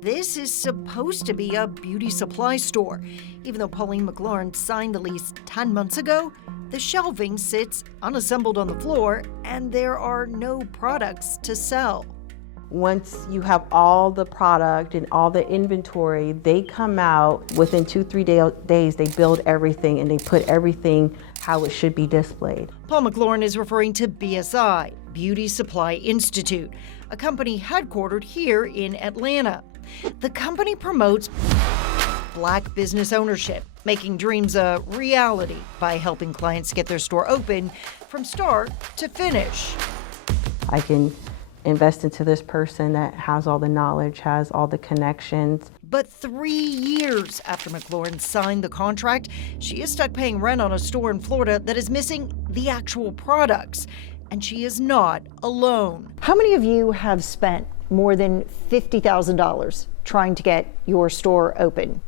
This is supposed to be a beauty supply store. Even though Pauline McLaurin signed the lease 10 months ago, the shelving sits unassembled on the floor and there are no products to sell. Once you have all the product and all the inventory, they come out within 2-3 days, they build everything and they put everything how it should be displayed. Paul McLaurin is referring to BSI, Beauty Supply Institute, a company headquartered here in Atlanta. The company promotes Black business ownership, making dreams a reality by helping clients get their store open from start to finish. I can invest into this person that has all the knowledge, has all the connections. But 3 years after McLaurin signed the contract, she is stuck paying rent on a store in Florida that is missing the actual products. And she is not alone. How many of you have spent more than $50,000 trying to get your store open?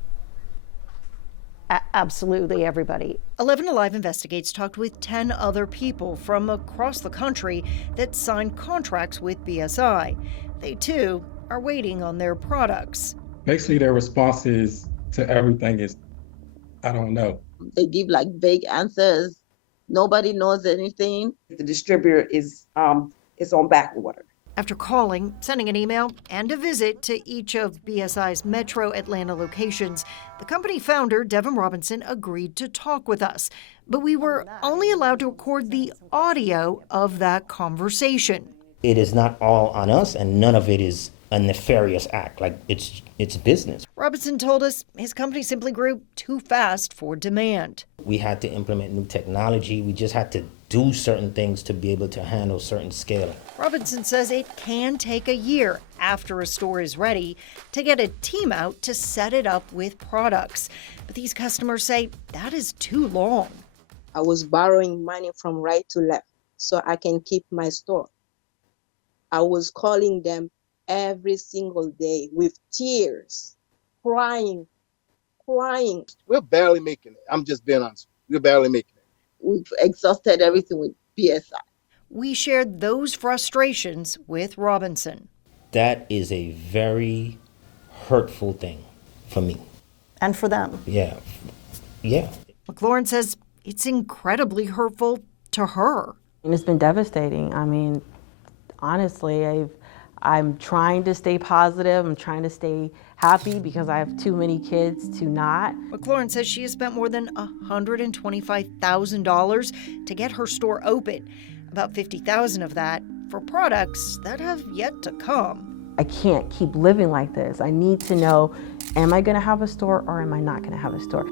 Absolutely everybody. 11Alive Investigates talked with 10 other people from across the country that signed contracts with BSI. They too are waiting on their products. Basically, their responses to everything is, I don't know. They give like vague answers. Nobody knows anything. The distributor is on back order. After calling, sending an email, and a visit to each of BSI's Metro Atlanta locations, the company founder, Devin Robinson, agreed to talk with us. But we were only allowed to record the audio of that conversation. It is not all on us, and none of it is a nefarious act. Like, it's business. Robinson told us his company simply grew too fast for demand. We had to implement new technology. We just had to do certain things to be able to handle certain scale. Robinson says it can take a year after a store is ready to get a team out to set it up with products. But these customers say that is too long. I was borrowing money from right to left so I can keep my store. I was calling them every single day with tears, crying. We're barely making it. I'm just being honest. We're barely making it. We've exhausted everything with BSI. We shared those frustrations with Robinson. That is a very hurtful thing for me. And for them. Yeah. McLaurin says it's incredibly hurtful to her. And it's been devastating. I mean, honestly, I'm trying to stay positive. I'm trying to stay happy because I have too many kids to not. McLaurin says she has spent more than $125,000 to get her store open. About $50,000 of that for products that have yet to come. I can't keep living like this. I need to know, am I going to have a store or am I not going to have a store?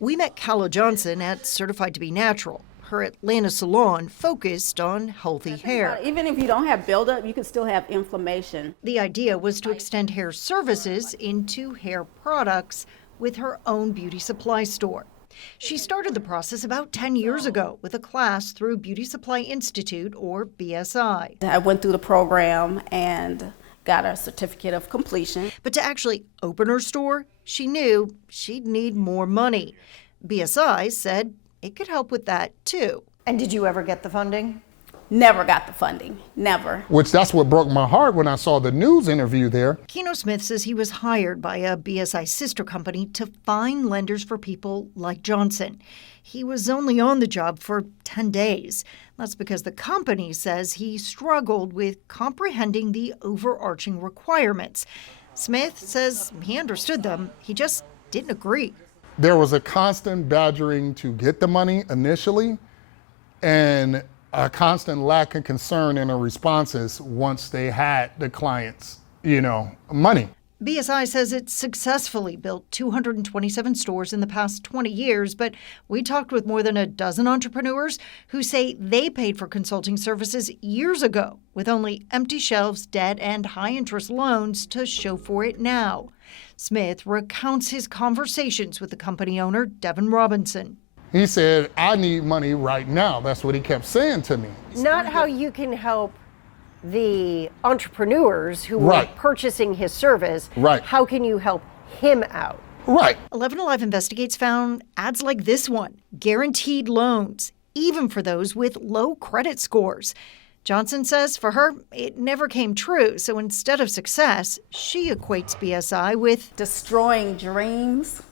We met Calla Johnson at Certified to Be Natural. Her Atlanta salon focused on healthy hair. Even if you don't have buildup, you can still have inflammation. The idea was to extend hair services into hair products with her own beauty supply store. She started the process about 10 years ago with a class through Beauty Supply Institute, or BSI. I went through the program and got a certificate of completion. But to actually open her store, she knew she'd need more money. BSI said it could help with that too. And did you ever get the funding? Never got the funding, never. That's what broke my heart when I saw the news interview there. Keno Smith says he was hired by a BSI sister company to find lenders for people like Johnson. He was only on the job for 10 days. That's because the company says he struggled with comprehending the overarching requirements. Smith says he understood them, he just didn't agree. There was a constant badgering to get the money initially, and a constant lack of concern in their responses once they had the clients, money. BSI says it's successfully built 227 stores in the past 20 years, but we talked with more than a dozen entrepreneurs who say they paid for consulting services years ago with only empty shelves, debt, and high-interest loans to show for it now. Smith recounts his conversations with the company owner, Devin Robinson. He said, I need money right now. That's what he kept saying to me. Not how you can help the entrepreneurs who were purchasing his service. Right. How can you help him out? Right. 11Alive Investigates found ads like this one, guaranteed loans, even for those with low credit scores. Johnson says for her, it never came true. So instead of success, she equates BSI with destroying dreams,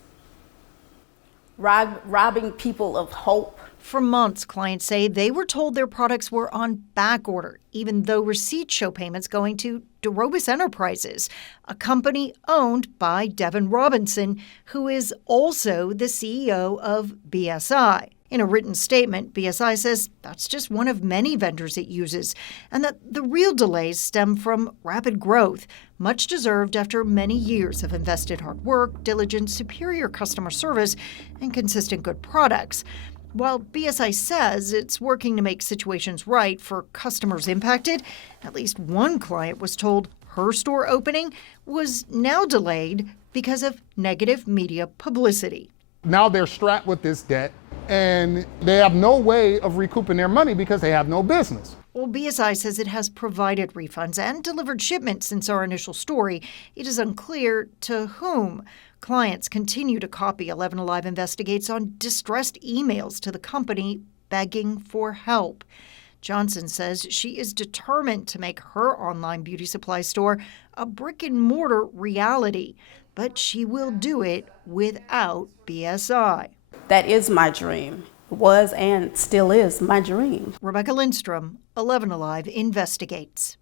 robbing people of hope. For months, clients say they were told their products were on back order, even though receipts show payments going to DeRobis Enterprises, a company owned by Devin Robinson, who is also the CEO of BSI. In a written statement, BSI says that's just one of many vendors it uses, and that the real delays stem from rapid growth, much deserved after many years of invested hard work, diligence, superior customer service, and consistent good products. While BSI says it's working to make situations right for customers impacted, at least one client was told her store opening was now delayed because of negative media publicity. Now they're strapped with this debt, and they have no way of recouping their money because they have no business. Well, BSI says it has provided refunds and delivered shipments since our initial story. It is unclear to whom. Clients continue to copy 11Alive Investigates on distressed emails to the company begging for help. Johnson says she is determined to make her online beauty supply store a brick-and-mortar reality, but she will do it without BSI. That is my dream. It was and still is my dream. Rebecca Lindstrom, 11Alive Investigates.